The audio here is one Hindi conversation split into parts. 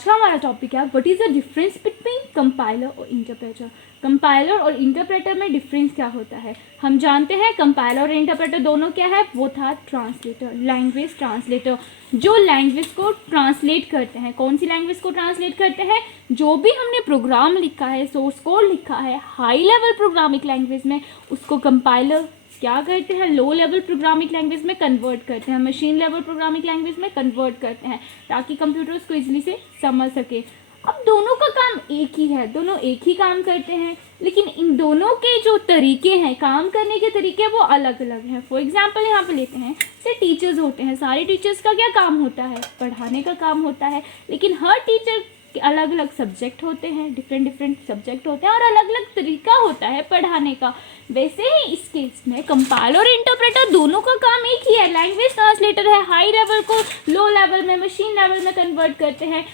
आज का हमारा टॉपिक है what is the difference between compiler और इंटरप्रेटर। कंपाइलर और इंटरप्रेटर में डिफरेंस क्या होता है? हम जानते हैं कंपाइलर और इंटरप्रेटर दोनों क्या है, वो था ट्रांसलेटर, लैंग्वेज ट्रांसलेटर, जो लैंग्वेज को ट्रांसलेट करते हैं। कौन सी लैंग्वेज को ट्रांसलेट करते हैं? जो भी हमने प्रोग्राम लिखा है, सोर्स कोड लिखा है हाई लेवल प्रोग्रामिंग लैंग्वेज में, उसको कंपाइलर क्या करते हैं, लो लेवल प्रोग्रामिंग लैंग्वेज में कन्वर्ट करते हैं, मशीन लेवल प्रोग्रामिंग लैंग्वेज में कन्वर्ट करते हैं, ताकि कंप्यूटर उसको इजीली से समझ सके। अब दोनों का काम एक ही है, दोनों एक ही काम करते हैं, लेकिन इन दोनों के जो तरीके हैं, काम करने के तरीके, वो अलग अलग हैं। फॉर एग्जाम्पल यहाँ पे लेते हैं, जैसे टीचर्स होते हैं, सारे टीचर्स का क्या काम होता है, पढ़ाने का काम होता है, लेकिन हर टीचर के अलग अलग सब्जेक्ट होते हैं, डिफरेंट सब्जेक्ट होते हैं और अलग अलग तरीका होता है पढ़ाने का। वैसे ही इस केस में कंपाइलर और इंटरप्रेटर दोनों का काम एक ही है, लैंग्वेज ट्रांसलेटर है, हाई लेवल को लो लेवल में, मशीन लेवल में कन्वर्ट करते हैं,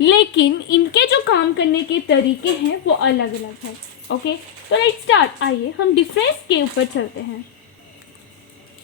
लेकिन इनके जो काम करने के तरीके हैं वो अलग अलग है। ओके, तो लेट्स स्टार्ट। आइए हम डिफरेंस के ऊपर चलते हैं।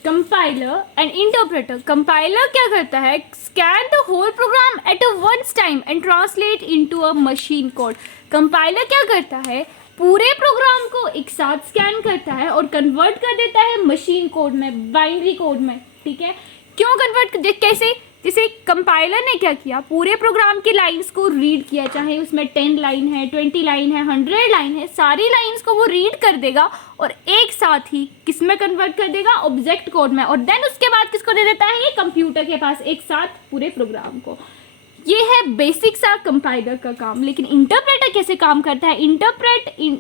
Compiler and interpreter. कंपाइलर क्या करता है, scan the whole program at a once time and translate into a machine code. Compiler क्या करता है, पूरे प्रोग्राम को एक साथ स्कैन करता है और कन्वर्ट कर देता है मशीन कोड में, बाइनरी कोड में। ठीक है, क्यों कन्वर्ट, कैसे? जैसे कंपाइलर ने क्या किया, पूरे प्रोग्राम की लाइंस को रीड किया, चाहे उसमें 10 लाइन है, 20 लाइन है, 100 लाइन है, सारी लाइंस को वो रीड कर देगा और एक साथ ही किस में कन्वर्ट कर देगा, ऑब्जेक्ट कोड में, और देन उसके बाद किसको दे देता है, ये कंप्यूटर के पास एक साथ पूरे प्रोग्राम को। ये है बेसिक सा कंपाइलर का काम। लेकिन इंटरप्रेटर कैसे काम करता है,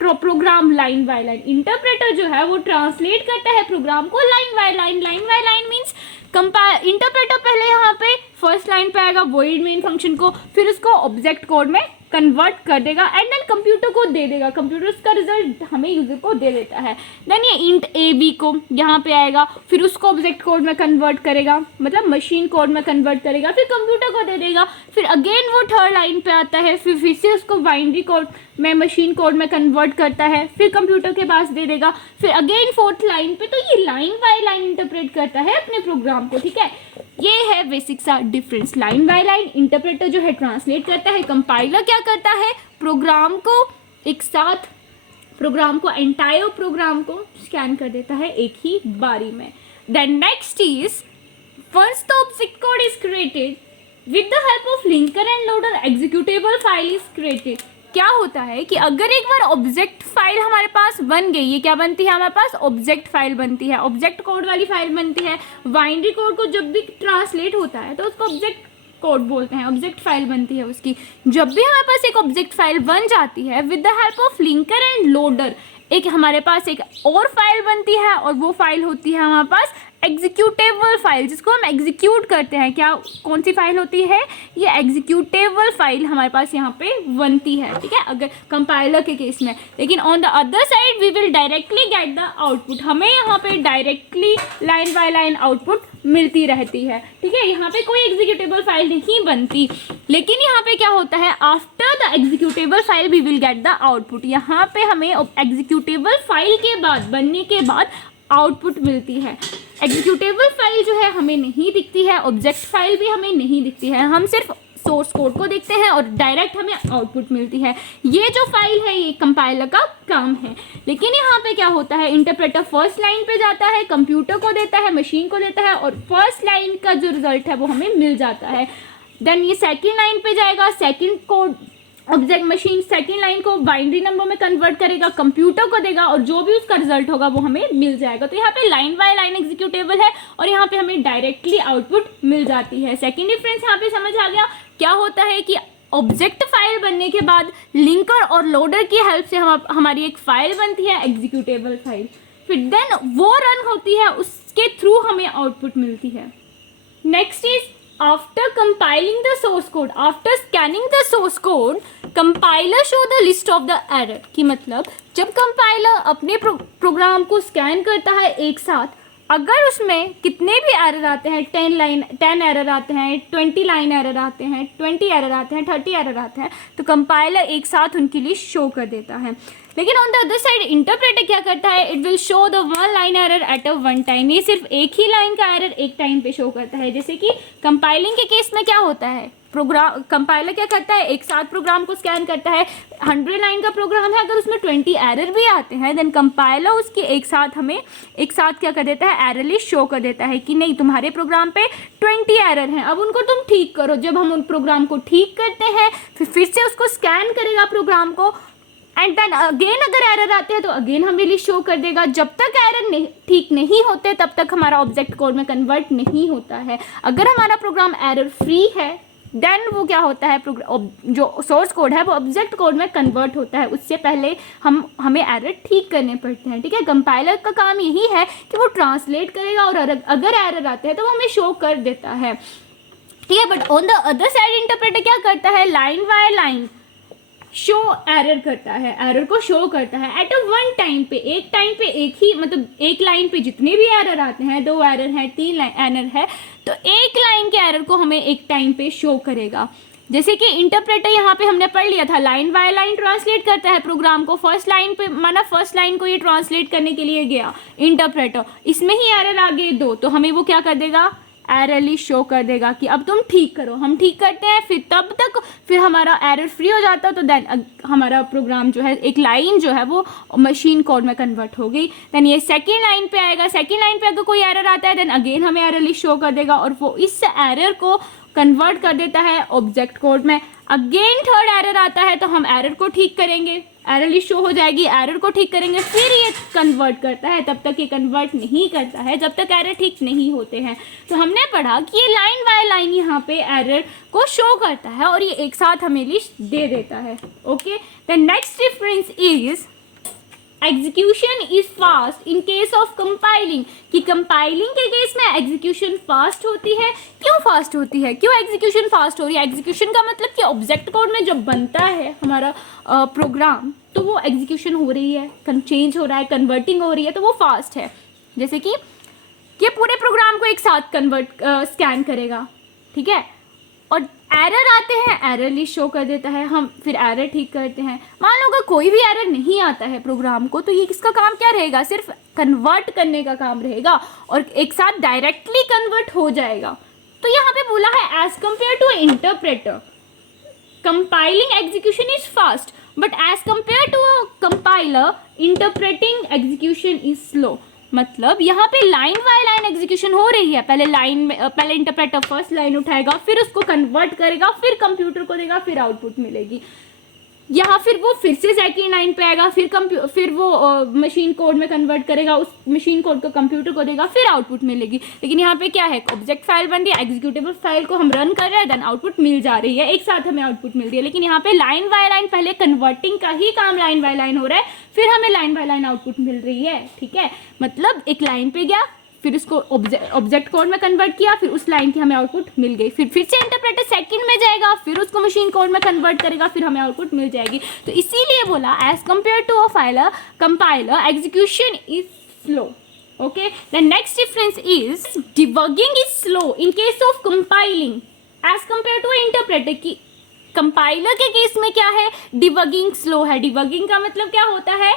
program line by line. Interpreter जो है वो ट्रांसलेट करता है प्रोग्राम को line by line. Line by line means interpreter पहले यहाँ पे फर्स्ट लाइन पे आएगा वॉइड मेन फंक्शन को, फिर उसको ऑब्जेक्ट कोड में कन्वर्ट कर देगा एंड देन कंप्यूटर को दे देगा। कंप्यूटर उसका रिजल्ट हमें यूजर को दे देता है। देन ये इंट ए बी को यहाँ पे आएगा, फिर उसको ऑब्जेक्ट कोड में कन्वर्ट करेगा, मतलब मशीन कोड में कन्वर्ट करेगा, फिर कंप्यूटर को दे देगा। फिर अगेन वो थर्ड लाइन पे आता है, फिर से उसको बाइनरी कोड में, मशीन कोड में कन्वर्ट करता है, फिर कंप्यूटर के पास दे देगा, फिर अगेन फोर्थ लाइन पे। तो ये लाइन बाय लाइन इंटरप्रेट करता है अपने प्रोग्राम को। ठीक है, ये है बेसिक सा difference, line by line. Interpreter जो है ट्रांसलेट करता है, कंपाइलर क्या करता है, प्रोग्राम को एक साथ, प्रोग्राम को, एंटायर प्रोग्राम को स्कैन कर देता है एक ही बारी में। Then next is once the object code is created with the help of linker and loader, executable file is created. क्या होता है कि अगर एक बार ऑब्जेक्ट फाइल हमारे पास बन गई, ये क्या बनती है हमारे पास, ऑब्जेक्ट फाइल बनती है, ऑब्जेक्ट कोड वाली फाइल बनती है। बाइनरी कोड को जब भी ट्रांसलेट होता है तो उसको ऑब्जेक्ट कोड बोलते हैं, ऑब्जेक्ट फाइल बनती है उसकी। जब भी हमारे पास एक ऑब्जेक्ट फाइल बन जाती है with the help of linker and loader, एक हमारे पास एक और फाइल बनती है, और वो फाइल होती है हमारे पास एग्जीक्यूटेबल फाइल, जिसको हम एग्जीक्यूट करते हैं। क्या, कौन सी फाइल होती है, ये एग्जीक्यूटेबल फाइल हमारे पास यहाँ पे बनती है। ठीक है, अगर कंपाइलर के केस में। लेकिन on the other side we will directly get the output, हमें यहाँ पे directly line by line output मिलती रहती है। ठीक है, यहाँ पे कोई एग्जीक्यूटेबल फाइल नहीं बनती, लेकिन यहाँ पे क्या होता है, after the executable file we will get the output. यहाँ पे हमें एग्जीक्यूटेबल फाइल के बाद, बनने के बाद आउटपुट मिलती है। एग्जीक्यूटेबल फाइल जो है हमें नहीं दिखती है, ऑब्जेक्ट फाइल भी हमें नहीं दिखती है, हम सिर्फ सोर्स कोड को देखते हैं और डायरेक्ट हमें आउटपुट मिलती है। ये जो फाइल है ये कंपाइलर का काम है। लेकिन यहाँ पे क्या होता है, इंटरप्रेटर फर्स्ट लाइन पे जाता है, कंप्यूटर को देता है, मशीन को देता है, और फर्स्ट लाइन का जो रिजल्ट है वो हमें मिल जाता है। देन ये सेकेंड लाइन पे जाएगा, second code, object machine second line को बाइनरी नंबर में कन्वर्ट करेगा, कंप्यूटर को देगा, और जो भी उसका रिजल्ट होगा वो हमें मिल जाएगा। तो यहाँ पे लाइन बाय लाइन एग्जीक्यूटेबल है और यहाँ पे हमें डायरेक्टली आउटपुट मिल जाती है। सेकंड डिफरेंस यहाँ पे समझ आ गया। क्या होता है कि ऑब्जेक्ट फाइल बनने के बाद लिंकर और लोडर की हेल्प से हमारी एक फाइल बनती है, एग्जीक्यूटेबल फाइल, फिर देन वो रन होती है, उसके थ्रू हमें आउटपुट मिलती है। Next is after compiling the source code, after scanning the source code, compiler show the list of the error। की मतलब जब कंपाइलर अपने प्रोग्राम को स्कैन करता है एक साथ, अगर उसमें कितने भी एरर आते हैं, 10 एरर आते हैं, 20 लाइन एरर आते हैं, 20 एरर आते हैं, 30 एरर आते हैं, तो कंपाइलर एक साथ उनकी लिस्ट शो कर देता है। लेकिन on the other side interpreter क्या करता है, it will show the one line error at a one time. ये सिर्फ एक ही लाइन का एरर एक टाइम पे शो करता है। जैसे कि कंपाइलिंग के केस में क्या होता है, प्रोग्राम कंपाइलर क्या करता है, एक साथ प्रोग्राम को स्कैन करता है। 100 लाइन का प्रोग्राम है, अगर उसमें 20 एरर भी आते हैं देन कंपाइलर उसकी एक साथ हमें एक साथ क्या कर देता है, एरर लिस्ट शो कर देता है कि नहीं तुम्हारे प्रोग्राम पे 20 एरर हैं, अब उनको तुम ठीक करो। जब हम उन प्रोग्राम को ठीक करते हैं फिर से उसको स्कैन करेगा प्रोग्राम को, एंड देन अगेन अगर एरर आते हैं तो अगेन हमें लिस्ट शो कर देगा। जब तक एरर ठीक नहीं होते तब तक हमारा ऑब्जेक्ट कोड में कन्वर्ट नहीं होता है। अगर हमारा प्रोग्राम एरर फ्री है देन वो क्या होता है, जो सोर्स कोड है वो ऑब्जेक्ट कोड में कन्वर्ट होता है। उससे पहले हमें एरर ठीक करने पड़ते हैं, ठीक है। कंपाइलर का काम यही है कि वो ट्रांसलेट करेगा और अगर एरर आते हैं तो वो हमें शो कर देता है, ठीक है। But on the other side interpreter क्या करता है, line by line show error करता है, एरर को शो करता है एट अ वन टाइम पे, एक टाइम पे एक ही, मतलब एक लाइन पे जितने भी एरर आते हैं, 2 एरर है, 3 एरर है, तो एक लाइन के एरर को हमें एक टाइम पे शो करेगा। जैसे कि इंटरप्रेटर यहाँ पे हमने पढ़ लिया था, लाइन बाय लाइन ट्रांसलेट करता है प्रोग्राम को। फर्स्ट लाइन पे माना फर्स्ट लाइन को ये ट्रांसलेट करने के लिए गया इंटरप्रेटर, इसमें ही एरर आ गए 2, तो हमें वो क्या कर देगा, एरर लिस्ट शो कर देगा कि अब तुम ठीक करो। हम ठीक करते हैं, फिर तब तक फिर हमारा एरर फ्री हो जाता है, तो देन हमारा प्रोग्राम जो है, एक लाइन जो है वो मशीन कोड में कन्वर्ट हो गई। देन ये सेकेंड लाइन पे आएगा, सेकेंड लाइन पे अगर कोई एरर आता है देन अगेन हमें एरर लिस्ट शो कर देगा और वो इस एरर को कन्वर्ट कर देता है ऑब्जेक्ट कोड में। अगेन थर्ड एरर आता है तो हम एरर को ठीक करेंगे, एरर लिस्ट शो हो जाएगी, एरर को ठीक करेंगे, फिर ये कन्वर्ट करता है। तब तक ये कन्वर्ट नहीं करता है जब तक एरर ठीक नहीं होते हैं। तो हमने पढ़ा कि ये लाइन बाय लाइन यहाँ पे एरर को शो करता है और ये एक साथ हमें लिस्ट दे देता है। Okay, the next difference is execution is fast in case of compiling, कि कंपाइलिंग के केस में एग्जीक्यूशन फास्ट होती है। क्यों फास्ट होती है, क्यों एग्जीक्यूशन फास्ट हो रही है? एग्जीक्यूशन का मतलब कि ऑब्जेक्ट कोड में जब बनता है हमारा प्रोग्राम तो वो एग्जीक्यूशन हो रही है, चेंज हो रहा है, कन्वर्टिंग हो रही है, तो वो फास्ट है। जैसे कि ये पूरे प्रोग्राम को एक साथ स्कैन करेगा, ठीक है, और एरर आते हैं, एरर लिस्ट शो कर देता है, हम फिर एरर ठीक करते हैं। मान लो अगर कोई भी एरर नहीं आता है प्रोग्राम को तो ये किसका काम क्या रहेगा, सिर्फ कन्वर्ट करने का काम रहेगा और एक साथ डायरेक्टली कन्वर्ट हो जाएगा। तो यहाँ पे बोला है as compare to interpreter compiling execution is fast but as compare to compiler interpreting execution is slow. मतलब यहाँ पे लाइन बाय लाइन एग्जीक्यूशन हो रही है, पहले इंटरप्रेटर फर्स्ट लाइन उठाएगा, फिर उसको कन्वर्ट करेगा, फिर कंप्यूटर को देगा, फिर आउटपुट मिलेगी। यहाँ फिर वो फिर से सेकेंड लाइन पे आएगा, फिर वो मशीन कोड में कन्वर्ट करेगा, उस मशीन कोड को कंप्यूटर को देगा, फिर आउटपुट मिलेगी। लेकिन यहाँ पे क्या है, ऑब्जेक्ट फाइल बन रही है, एग्जीक्यूटेबल फाइल को हम रन कर रहे हैं, देन आउटपुट मिल जा रही है, एक साथ हमें आउटपुट मिल रही है। लेकिन यहाँ पे लाइन बाय लाइन, पहले कन्वर्टिंग का ही काम लाइन बाय लाइन हो रहा है, फिर हमें लाइन बाय लाइन आउटपुट मिल रही है, ठीक है। मतलब एक लाइन पे गया, फिर उसको ऑब्जेक्ट कोड में कन्वर्ट किया, फिर उस लाइन की हमें आउटपुट मिल गई, फिर से इंटरप्रेटर सेकंड में जाएगा, फिर उसको मशीन कोड में कन्वर्ट करेगा, फिर हमें आउटपुट मिल जाएगी। तो इसीलिए बोला as compare to a compiler execution is slow. Okay, the next difference is debugging is slow in case of compiling as compare to interpreter. की कंपाइलर के केस में क्या है, डिबगिंग स्लो है। डिबगिंग का मतलब क्या होता है,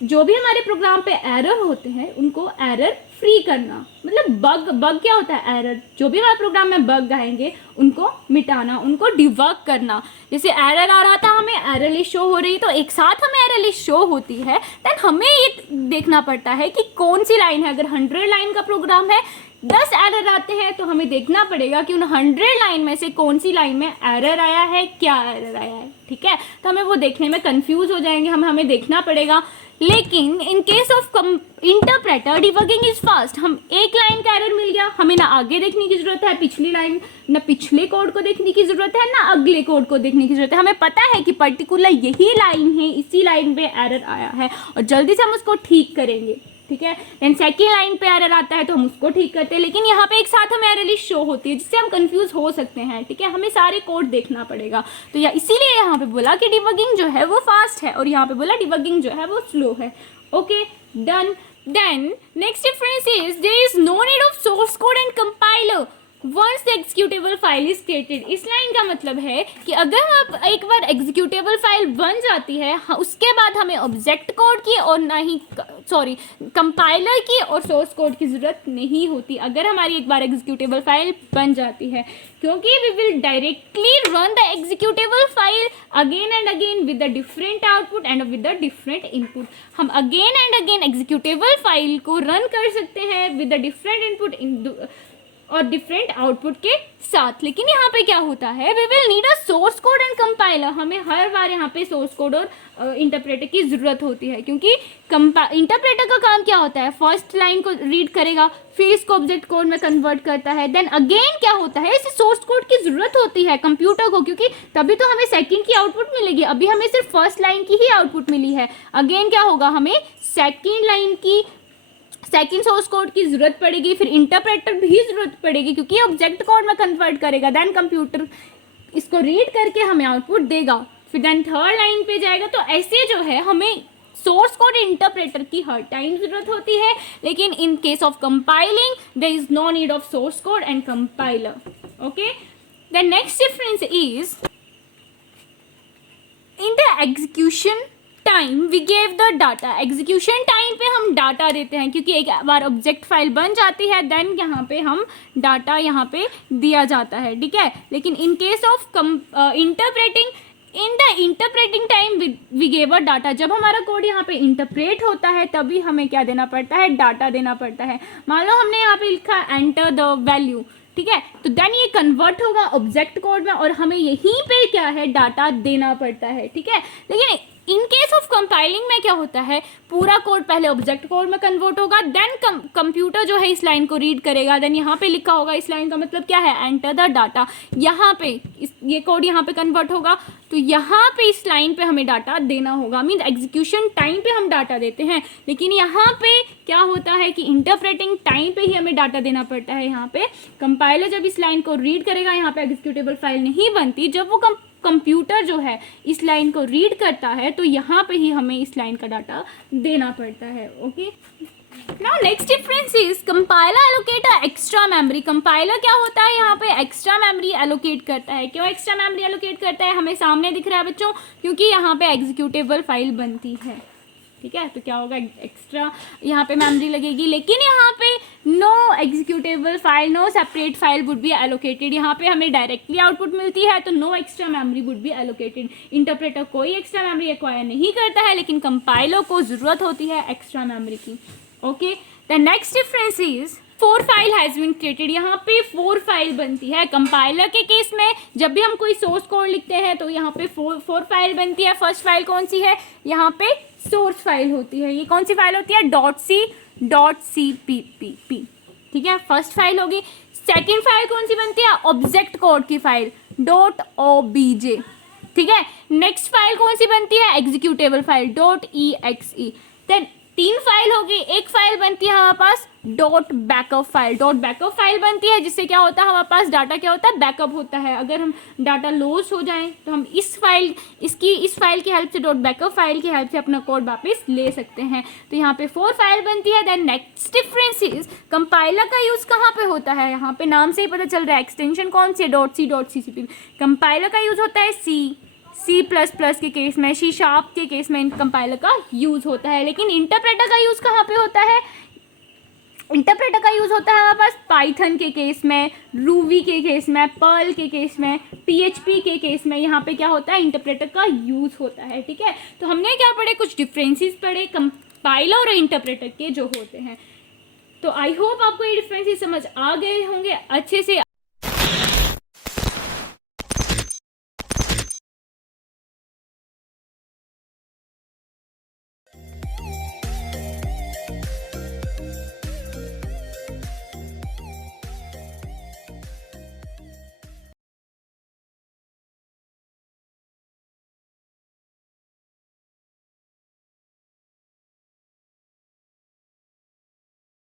जो भी हमारे प्रोग्राम पे एरर होते हैं उनको एरर फ्री करना। मतलब बग क्या होता है, एरर, जो भी हमारे प्रोग्राम में बग आएंगे उनको मिटाना, उनको डिबग करना। जैसे एरर आ रहा था, हमें एरर लिस्ट शो हो रही, तो एक साथ हमें एरर लिस्ट शो होती है, देन हमें ये देखना पड़ता है कि कौन सी लाइन है। अगर 100 लाइन का प्रोग्राम है, 10 एरर आते हैं, तो हमें देखना पड़ेगा कि उन 100 लाइन में से कौन सी लाइन में एरर आया है, क्या एरर आया है, ठीक है। तो हमें वो देखने में कंफ्यूज हो जाएंगे, हमें देखना पड़ेगा। लेकिन in case of interpreter debugging is fast. हम एक लाइन का एरर मिल गया, हमें ना आगे देखने की जरूरत है पिछली लाइन, ना पिछले कोड को देखने की जरूरत है, ना अगले कोड को देखने की जरूरत है। हमें पता है कि पर्टिकुलर यही लाइन है, इसी लाइन पे एरर आया है और जल्दी से हम उसको ठीक करेंगे, ठीक है। देन सेकेंड लाइन पे एरर आता है तो हम उसको ठीक करते हैं, लेकिन यहाँ पे एक साथ हमें एरर लिस्ट शो होती है जिससे हम कंफ्यूज हो सकते हैं, ठीक है। हमें सारे कोड देखना पड़ेगा, तो इसीलिए यहाँ पे बोला कि डिबगिंग जो है वो फास्ट है और यहाँ पे बोला डिबगिंग जो है वो स्लो है। Okay, done. Then next difference is there is no need of source code and compiler once the executable file is created, इस लाइन का मतलब है कि अगर आप एक बार एग्जीक्यूटेबल फाइल बन जाती है, उसके बाद हमें ऑब्जेक्ट कोड की और ना ही कंपाइलर की और सोर्स कोड की ज़रूरत नहीं होती अगर हमारी एक बार एग्जीक्यूटेबल फाइल बन जाती है, क्योंकि we will directly run the executable file again and again with the different output and with the different input. हम again and again executable file को रन कर सकते हैं विद द डिफरेंट इनपुट और डिफरेंट आउटपुट के साथ। लेकिन यहाँ पे क्या होता है, we will need a source code and compiler, हमें हर बार यहाँ पे सोर्स कोड और इंटरप्रेटर की ज़रूरत होती है, क्योंकि इंटरप्रेटर का काम क्या होता है, फर्स्ट लाइन को रीड करेगा, फिर इसको ऑब्जेक्ट कोड में कन्वर्ट करता है, देन अगेन क्या होता है, इसे सोर्स कोड की ज़रूरत होती है कंप्यूटर को, क्योंकि तभी तो हमें सेकेंड की आउटपुट मिलेगी। अभी हमें सिर्फ फर्स्ट लाइन की ही आउटपुट मिली है, अगेन क्या होगा, हमें सेकेंड लाइन की सेकेंड सोर्स कोड की जरूरत पड़ेगी, फिर इंटरप्रेटर भी जरूरत पड़ेगी क्योंकि ऑब्जेक्ट कोड में कन्वर्ट करेगा, देन कंप्यूटर इसको रीड करके हमें आउटपुट देगा, फिर देन थर्ड लाइन पे जाएगा। तो ऐसे जो है हमें सोर्स कोड इंटरप्रेटर की हर टाइम जरूरत होती है, लेकिन in case of compiling there is no need of source code and compiler. Okay, the next difference is in the execution time we gave the data. Execution time पे हम डाटा देते हैं, क्योंकि एक बार ऑब्जेक्ट फाइल बन जाती है देन यहाँ पे हम डाटा यहाँ पे दिया जाता है, ठीक है। लेकिन in case of interpreting, in the interpreting time we gave a data, जब हमारा कोड यहाँ पे इंटरप्रेट होता है तभी हमें क्या देना पड़ता है, डाटा देना पड़ता है। मान लो हमने यहाँ पे लिखा एंटर द वैल्यू, ठीक है, तो देन ये कन्वर्ट होगा ऑब्जेक्ट कोड में और हमें यहीं पे क्या है, डाटा देना पड़ता है, ठीक है। लेकिन इन केस ऑफ कंपाइलिंग में क्या होता है, पूरा कोड पहले ऑब्जेक्ट कोड में कन्वर्ट होगा, देन कंप्यूटर जो है इस लाइन को रीड करेगा, देन यहाँ पे लिखा होगा, इस लाइन का मतलब क्या है, एंटर द डाटा, यहाँ पे ये कोड यहाँ पे कन्वर्ट होगा, तो यहाँ पे इस लाइन पे हमें डाटा देना होगा। मीन एग्जीक्यूशन टाइम पे हम डाटा देते हैं, लेकिन यहाँ पे क्या होता है कि इंटरप्रेटिंग टाइम पे ही हमें डाटा देना पड़ता है। यहाँ पे कंपाइलर जब इस लाइन को रीड करेगा, यहाँ पे एग्जीक्यूटेबल फाइल नहीं बनती, जब वो कंप्यूटर जो है इस लाइन को रीड करता है तो यहाँ पे ही हमें इस लाइन का डाटा देना पड़ता है। Okay, now next difference is compiler allocate extra memory. Compiler क्या होता है, यहाँ पे एक्स्ट्रा मेमोरी एलोकेट करता है। क्यों एक्स्ट्रा मेमोरी एलोकेट करता है, हमें सामने दिख रहा है बच्चों, क्योंकि यहाँ पे एग्जीक्यूटेबल फाइल बनती है, ठीक है। तो क्या होगा, एक्स्ट्रा यहाँ पे मेमोरी लगेगी, लेकिन यहाँ पे no executable file, no separate file would be allocated. यहाँ पे हमें डायरेक्टली आउटपुट मिलती है तो no extra memory would be allocated. Interpreter कोई एक्स्ट्रा मेमोरी एक्वायर नहीं करता है, लेकिन कंपाइलर को जरूरत होती है एक्स्ट्रा मेमोरी की। Okay, the next difference is 4 file has been created. यहाँ पे 4 फाइल बनती है। कंपाइलर के केस में जब भी हम कोई सोर्स कोड लिखते हैं तो यहाँ पे 4 फाइल बनती है। फर्स्ट फाइल कौन सी है, यहाँ पे सोर्स फाइल होती है। ये कौन सी फाइल होती है, .c.cpp, ठीक है, फर्स्ट फाइल होगी। सेकेंड फाइल कौन सी बनती है, ऑब्जेक्ट कोड की फाइल .obj, ठीक है। नेक्स्ट फाइल कौन सी बनती है, executable file .exe। Then 3 file होगी। एक फाइल बनती है हमारे पास .backup फाइल। .backup फाइल बनती है जिससे क्या होता है, हमारे पास डाटा क्या होता है, बैकअप होता है। अगर हम डाटा लॉस हो जाए तो हम इस फाइल की हेल्प से, .backup फाइल की हेल्प से अपना कोड वापस ले सकते हैं। तो यहाँ पे 4 फाइल बनती है। Then next difference is compiler का यूज़ कहाँ पे होता है, यहाँ पे नाम से ही पता चल रहा है, एक्सटेंशन कौन सी है, .c.cpp। कंपाइलर का यूज़ होता है C++ के केस में, C# के केस में कंपाइलर का यूज़ होता है। लेकिन इंटरप्रेटर का यूज़ कहाँ पे होता है, इंटरप्रेटर का यूज़ होता है हमारे पास पाइथन के केस में, रूबी के केस में, पर्ल के केस में, PHP के केस में। यहाँ पे क्या होता है, इंटरप्रेटर का यूज़ होता है, ठीक है। तो हमने क्या पढ़े, कुछ डिफरेंसेस पढ़े कंपाइलर और इंटरप्रेटर के जो होते हैं। तो आई होप आपको ये डिफरेंसेस समझ आ गए होंगे अच्छे से।